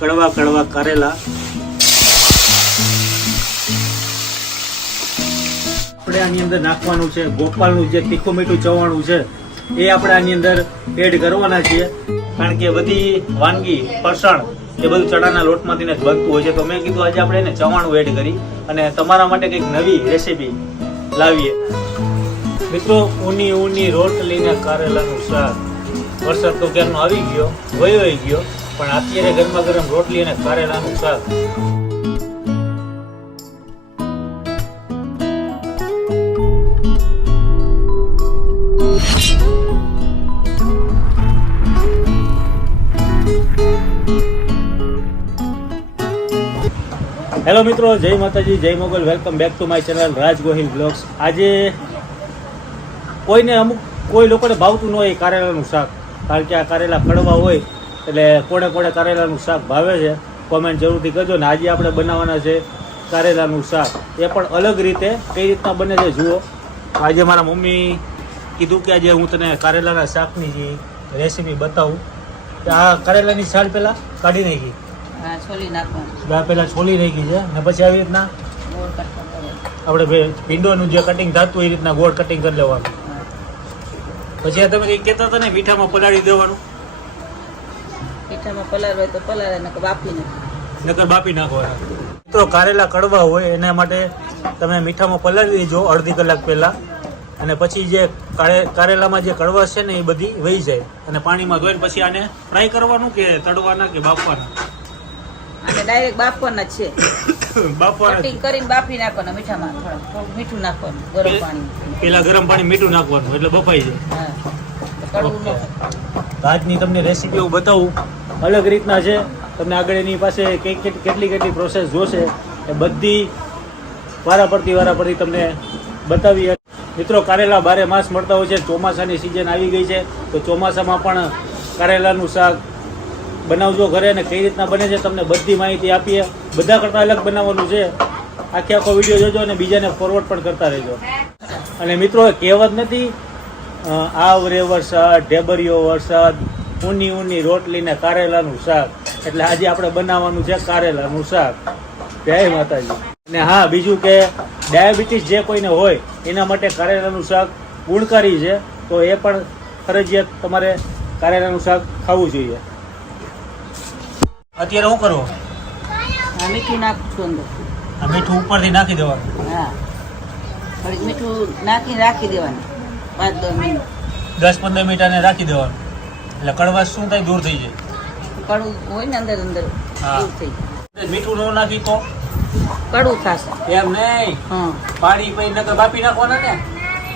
કડવા કડવા કારેલા આપણે આની અંદર નાખવાનું છે. ગોપાલનું જે તીખું મીઠું ચવાણું છે એ આપણે આની અંદર એડ કરવાના છીએ, કારણ કે બધી વાનગી ફરસાણ એ બધું ચણાના લોટમાંથી જ બનતું હોય છે. તો મેં કીધું આજે આપણે એને ચવાણું એડ કરી અને તમારા માટે કંઈક નવી રેસીપી લાવીએ. મિત્રો, ઊની રોટલીને કારેલાનું શાક. વરસાદ તો ક્યારનો આવી ગયો, વયો ગયો, પણ અત્યારે ગરમા ગરમ રોટલી અને કારેલાનું શાક. હેલો મિત્રો, જય માતાજી, જય Mogal. Welcome back to my channel Raj Gohil blogs. આજે કોઈ લોકોને ભાવતું ન હોય કારેલાનું શાક, કારણ કે આ કારેલા કડવા હોય એટલે કોણે કારેલાનું શાક ભાવે છે. કોમેન્ટ જરૂરથી કરજો. ને આજે આપણે બનાવવાના છે કારેલાનું શાક, એ પણ અલગ રીતે. કઈ રીતના બને છે જુઓ. આજે મારા મમ્મી કીધું કે આજે હું તને કારેલાના શાકની જે રેસીપી બતાવું. આ કારેલાની છાલ પહેલાં કાઢી નાખી, પેલા છોલી નાખી છે, ને પછી આવી રીતના આપણે ભીંડોનું જે કટિંગ થતું એ રીતના ગોળ કટિંગ કરી લેવાનું. પછી આ તમે કંઈક કહેતા હતા ને, મીઠામાં પલાળી દેવાનું. મીઠામાં પલાળવા તો પલાળે, નકર બાફી નાખવાના. મિત્રો, કારેલા કડવા હોય એના માટે તમે મીઠામાં પલાળી દેજો અડધી કલાક પહેલા, અને પછી જે કારેલામાં જે કડવાશ છે ને એ બધી વહી જાય. અને પાણીમાં ધોઈને પછી આને ફ્રાય કરવાનું કે તળવાના કે બાફવાના? અને ડાયરેક્ટ બાફવાના જ છે. બાફવાના, કટિંગ કરીને બાફી નાખવાના. મીઠામાં થોડું મીઠું નાખવાનું, ગરમ પાણી. પેલા ગરમ પાણી મીઠું નાખવાનું એટલે બફાઈ જાય. હા, કડવું ન. આજની તમને રેસીપી હું બતાવું અલગ રીતના છે. તમને આગળ એની પાસે કેટલી પ્રોસેસ જોશે એ બધી વારાફરતી તમને બતાવી. મિત્રો, કારેલા બારે માસ મળતા હોય છે. ચોમાસાની સિઝન આવી ગઈ છે, તો ચોમાસામાં પણ કારેલાનું શાક બનાવજો ઘરે. અને કઈ રીતના બને છે તમને બધી માહિતી આપીએ. બધા કરતાં અલગ બનાવવાનું છે. આખો વિડીયો જોજો અને બીજાને ફોરવર્ડ પણ કરતા રહેજો. અને મિત્રો, કહેવત નથી આવરે વરસાદ, ઢેબરિયો વરસાદ, ઊની રોટલી ને કારેલાનું શાક. એટલે આજે આપણે બનાવવાનું છે કારેલાનું શાક. જય માતાજી. અને હા, બીજું કે ડાયાબિટીસ જે કોઈને હોય એના માટે કારેલાનું શાક ગુણકારી છે, તો એ પણ ફરજિયાત તમારે કારેલાનું શાક ખાવું જોઈએ. અત્યારે શું કરવું? મીઠું નાખું છું અંદર. મીઠું ઉપરથી નાખી દેવાનું. હા, થોડીક મીઠું રાખી દેવાનું 5-10 મિનિટ. 10-15 મિનિટ આને રાખી દેવાનું. એટલે કડવાશ શું થાય? દૂર થઈ જાય. કડવું હોય ને અંદર દૂર થઈ જાય. મીઠું ન નાખી તો કડવું થશે. એમ નહીં, હા, પાણી પછી નકર બાફી નાખવાના ને.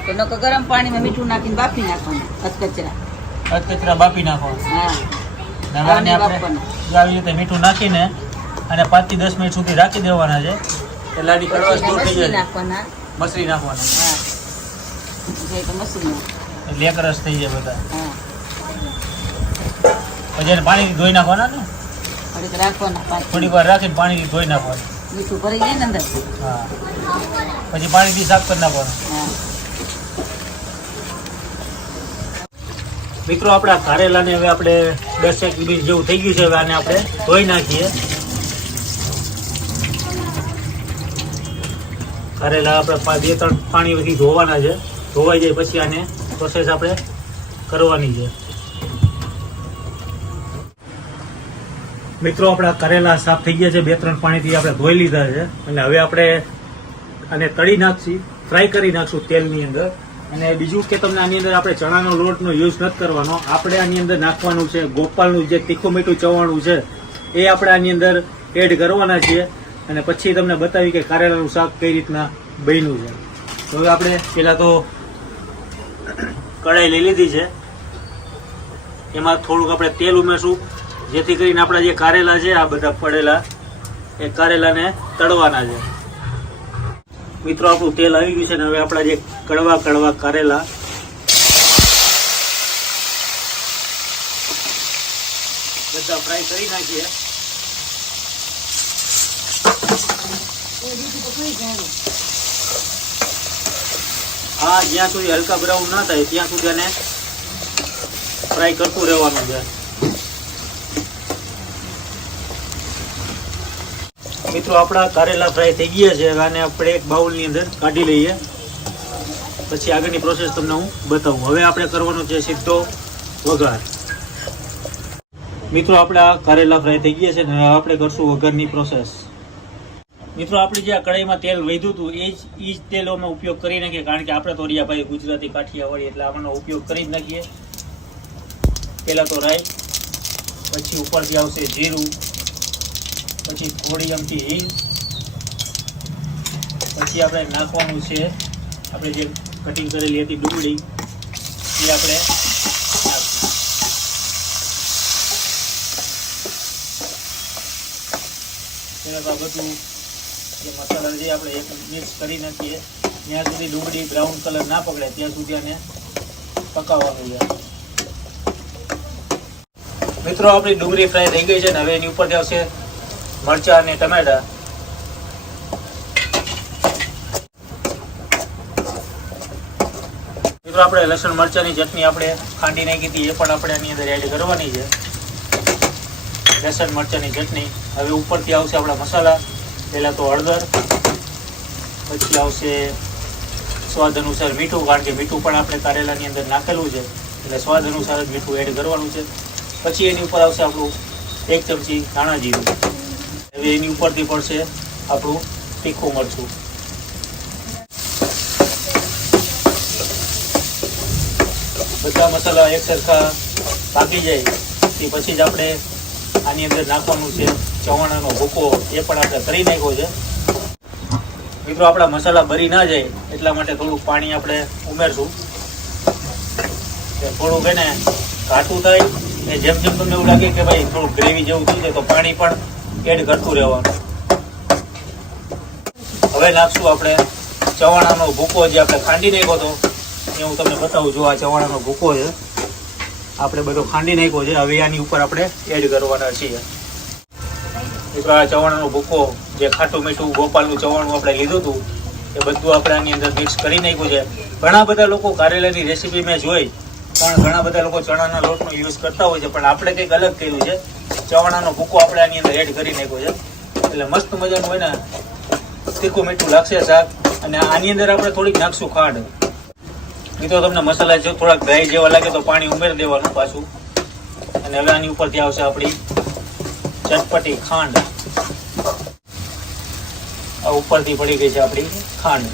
તો નકર ગરમ પાણીમાં મીઠું નાખીને બાફી નાખવાનું. અધકચરા બાફી નાખવાના. હા, આપણે આવી રીતે મીઠું નાખીને અને 5 થી 10 મિનિટ સુધી રાખી દેવાના છે. એટલે આની કડવાશ દૂર થઈ જાય. મસરી નાખવાના. હા, મસરી એટલે એક રસ થઈ જાય બધા. હા, પછી એને પાણીથી ધોઈ નાખવાના ને. થોડીક રાખવાના. થોડીક વાર રાખીને પાણીથી ધોઈ નાખવાનું. મીઠું ભરી જાય ને અંદર. હા, પછી પાણીથી સાફ કરી નાખવાનું. હા. મિત્રો, આપણા કારેલાને હવે આપણે 10 મિનિટ જેવું થઈ ગયું છે. હવે આને આપણે ધોઈ નાખીએ. કારેલા આપણે 2-3 પાણીથી ધોવાના છે. ધોવાઈ જાય પછી આને પ્રોસેસ આપણે કરવાની છે. મિત્રો, આપણા કારેલા સાફ થઈ ગયા છે. 2-3 પાણીથી આપણે ધોઈ લીધા છે. અને હવે આપણે આને તળી નાખશું, ફ્રાય કરી નાખશું તેલની અંદર. અને બીજું કે તમને આની અંદર આપણે ચણાનો લોટનો યુઝ નથી કરવાનો. આપણે આની અંદર નાખવાનું છે ગોપાલનું જે તીખું મીઠું ચવાણું છે એ આપણે આની અંદર એડ કરવાના છીએ. અને પછી તમને બતાવી કે કારેલાનું શાક કઈ રીતના બન્યું છે. તો હવે આપણે પહેલાં તો કઢાઈ લઈ લીધી છે. એમાં થોડુંક આપણે તેલ ઉમેરશું, જેથી કરીને આપણા જે કારેલા છે આ બધા પડેલા એ કારેલાને તળવાના છે. મિત્રો, આપણું તેલ આવી ગયું છે ને હવે આપણા જે કડવા કારેલા બધા ફ્રાય કરી નાખીએ. હા, જ્યાં સુધી હલકા બ્રાઉન ના થાય ત્યાં સુધી આને ફ્રાય કરતું રહેવાનું છે. મિત્રો આપણા કારેલા ફ્રાય થઈ ગયા છે. આને આપણે એક બાઉલની અંદર કાઢી લઈએ, પછી આગળની પ્રોસેસ તમને હું બતાવું. હવે આપણે કરવાનો છે સીધો વઘાર. મિત્રો આપણા કારેલા ફ્રાય થઈ ગયા છે ને હવે આપણે કરશું વઘારની પ્રોસેસ. મિત્રો આપણે જે આ કઢાઈમાં તેલ વધ્યું હતું એ જ તેલોમાં ઉપયોગ કરી નાખીએ, કારણ કે આપણે તો રહ્યા ભાઈ ગુજરાતી કાઠિયાવાડી, એટલે આનો ઉપયોગ કરી જ નાખીએ. પહેલાં તો રાઈ, પછી ઉપરથી આવશે જીરું, પછી થોડી અમથી હિંગ, પછી આપણે નાખવાનું છે આપણે જે કટિંગ કરેલી હતી ડુંગળી, એ આપણે નાખીશું. પહેલાં તો આ બધું જે મસાલા છે આપણે એક મિક્સ કરી નાખીએ. જ્યાં સુધી ડુંગળી બ્રાઉન કલર ના પકડે ત્યાં સુધી આને પકાવવાનું છે. મિત્રો આપણી ડુંગળી ફ્રાય થઈ ગઈ છે ને હવે એની ઉપરથી આવશે મરચાં અને ટમેટા. મિત્રો આપણે લસણ મરચાંની ચટણી આપણે ખાંડી નાખી હતી, એ પણ આપણે આની અંદર એડ કરવાની છે. લસણ મરચાંની ચટણી. હવે ઉપરથી આવશે આપણા મસાલા. પહેલાં તો હળદર, પછી આવશે સ્વાદ અનુસાર મીઠું, કારણ કે મીઠું પણ આપણે કારેલાની અંદર નાખેલું છે એટલે સ્વાદ અનુસાર જ મીઠું એડ કરવાનું છે. પછી એની ઉપર આવશે આપણું 1 ચમચી ધાણા જીરું. હવે એની ઉપરથી પડશે આપણું તીખું મરચું. બધા મસાલા એક સરખા પાકી જાય તે પછી જ આપણે આની અંદર નાખવાનું છે ચવાણાનો ભૂકો, એ પણ આપણે કરી નાખ્યો છે. મિત્રો આપણા મસાલા બરી ના જાય એટલા માટે થોડુંક પાણી આપણે ઉમેરશું. થોડુંક એને ઘાટું થાય ને જેમ જેમ તમને એવું લાગે કે ભાઈ થોડુંક ગ્રેવી જેવું થઈ જાય તો પાણી પણ એડ કરતું રહેવાનું. હવે નાખશું આપણે ચવાણાનો ભૂકો, જે આપણે ખાંડી નાખ્યો હતો એ હું તમને બતાવું છું. આ ચવાણાનો ભૂકો છે, આપણે બધો ખાંડી નાખ્યો છે. હવે આની ઉપર આપણે એડ કરવાના છીએ. મિત્રો આ ચવાણાનો ભૂકો, જે ખાટું મીઠું ગોપાલનું ચવાણું આપણે લીધું હતું એ બધું આપણે આની અંદર મિક્સ કરી નાખ્યું છે. ઘણા બધા લોકો કારેલાની રેસીપી મેં જોઈ, પણ ઘણા બધા લોકો ચણાના લોટનો યુઝ કરતા હોય છે, પણ આપણે કંઈક અલગ કર્યું છે. ચવાણાનો ભૂકો આપણે આની અંદર એડ કરી નાખ્યો છે એટલે મસ્ત મજાનું હોય ને તીખું મીઠું લાગશે શાક. અને આની અંદર આપણે થોડીક નાખશું ખાંડ. મિત્રો તમને મસાલા જો થોડાક ડ્રાય જેવા લાગે તો પાણી ઉમેરી દેવાનું પાછું. અને હવે આની ઉપરથી આવશે આપણી ચટપટી ખાંડ. આ ઉપરથી પડી ગઈ છે આપણી ખાંડ.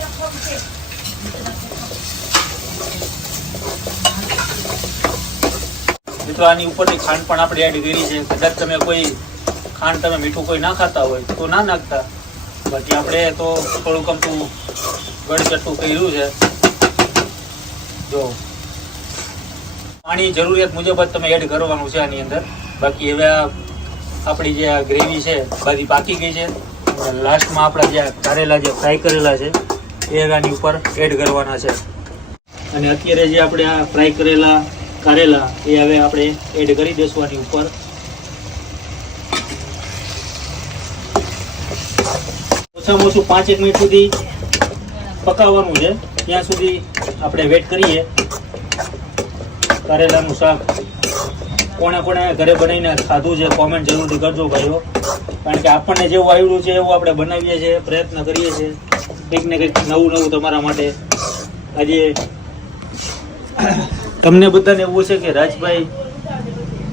મિત્રો આની ઉપરથી ખાંડ પણ આપણે એડ કરી છે. કદાચ તમે કોઈ ખાંડ તમે મીઠું કોઈ ના ખાતા હોય તો ના નાખતા, બાકી આપણે તો થોડુંક અમથું ગળચટ્ટું કર્યું છે. જો પાણી જરૂરિયાત મુજબ જ તમે એડ કરવાનું છે આની અંદર. બાકી હવે આપણી જે આ ગ્રેવી છે બધી પાકી ગઈ છે. લાસ્ટમાં આપણા જે કારેલા જે ફ્રાય કરેલા છે એ આની ઉપર એડ કરવાના છે. અને અત્યારે જે આપણે આ ફ્રાય કરેલા કારેલા એ હવે આપણે એડ કરી દઈશું આની ઉપર. ઓછામાં ઓછું 5-1 મિનિટ સુધી પકાવવાનું છે. ત્યાં સુધી આપણે વેટ કરીએ. કારેલાનું શાક કોણે કોણે ઘરે બનાવીને ખાધું છે કોમેન્ટ જરૂરથી કરજો ભાઈઓ, કારણ કે આપણને જેવું આવડ્યું છે એવું આપણે બનાવીએ છીએ, પ્રયત્ન કરીએ છીએ કંઈક ને કંઈક નવું નવું તમારા માટે. આજે તમને બધાને એવું છે કે રાજભાઈ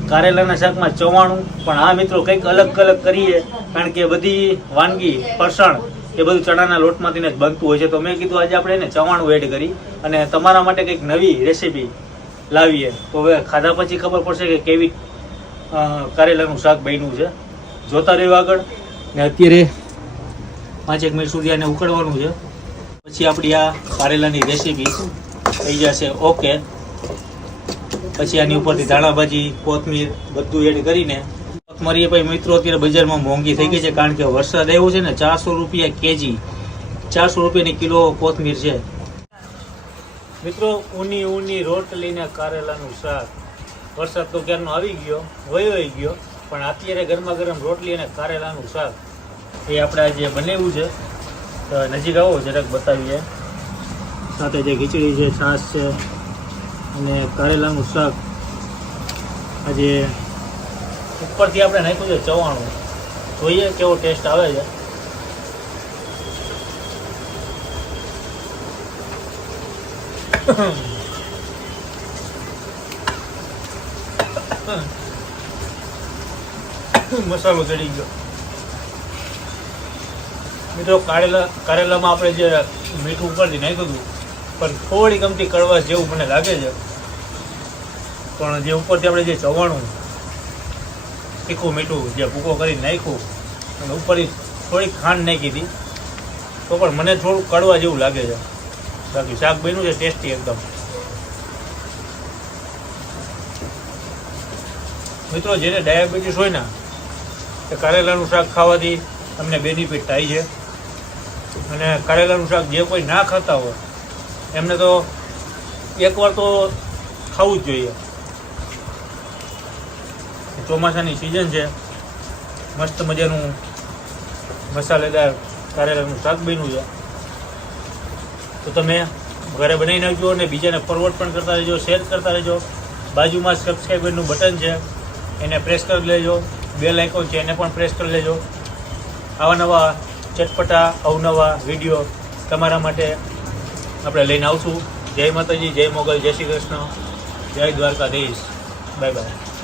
કારેલાના શાકમાં ચવાણું, પણ આ મિત્રો કંઈક અલગ અલગ કરીએ, કારણ કે બધી વાનગી ફરસાણ એ બધું ચણાના લોટમાંથી જ બનતું હોય છે. તો મેં કીધું આજે આપણે એને ચવાણું એડ કરી અને તમારા માટે કંઈક નવી રેસીપી લાવીએ. તો હવે ખાધા પછી ખબર પડશે કે કેવી કારેલાનું શાક બન્યું છે. જોતા રહ્યો આગળ. ને અત્યારે 5-1 મિનિટ સુધી આને ઉકળવાનું છે. પછી આપણી આ કારેલાની રેસીપી થઈ જશે ઓકે. પછી આની ઉપરથી ધાણા ભાજી, કોથમીર બધું એડ કરીને. કોથમરી ભાઈ મિત્રો અત્યારે બજારમાં મોંઘી થઈ ગઈ છે, કારણ કે વરસાદ આવ્યો છે ને. 400 રૂપિયા કેજી, 400 રૂપિયાની કિલો કોથમીર છે. મિત્રો ઊની રોટલીને કારેલાનું શાક. વરસાદ તો ક્યારનો આવી ગયો, વયો ગયો, પણ અત્યારે ગરમા ગરમ રોટલી અને કારેલાનું શાક એ આપણે આજે બનાવ્યું છે. તો નજીક આવો જરાક બતાવીએ. સાથે જે ખીચડી છે, છાશ છે અને કારેલાનું શાક. આજે ઉપરથી આપણે નાખ્યું છે ચવાણું. જોઈએ કેવો ટેસ્ટ આવે છે. મસાલો ચડી ગયો. મિત્રો કારેલામાં આપણે જે મીઠું ઉપરથી નાખ્યું હતું પણ થોડી ગમતી કડવાશ જેવું મને લાગે છે. પણ જે ઉપરથી આપણે જે ચવાણું તીખું મીઠું જે ભૂકો કરી નાખ્યું અને ઉપરથી થોડી ખાંડ નાખી હતી તો પણ મને થોડું કડવા જેવું લાગે છે. બાકી શાક બન્યું છે ટેસ્ટી એકદમ. મિત્રો જેને ડાયાબિટીસ હોય ને એ કારેલાનું શાક ખાવાથી તમને બેનિફિટ થાય છે. અને કારેલાનું શાક જે કોઈ ના ખાતા હોય એમને તો એકવાર તો ખાવું જ જોઈએ. ચોમાસાની સિઝન છે, મસ્ત મજાનું મસાલેદાર કારેલાનું શાક બન્યું છે. તો તમે ઘરે બનાવી નાખજો અને બીજાને ફોરવર્ડ પણ કરતા રહેજો, શેર કરતા રહેજો. બાજુમાં સબસ્ક્રાઈબરનું બટન છે એને પ્રેસ કરી લેજો, બેલ આઇકોન છે એને પણ પ્રેસ કરી લેજો. આવા નવા ચટપટા અવનવા વિડીયો તમારા માટે આપણે લઈને આવશું. જય માતાજી, જય મોગલ, જય શ્રી કૃષ્ણ, જય દ્વારકાધીશ. Bye bye.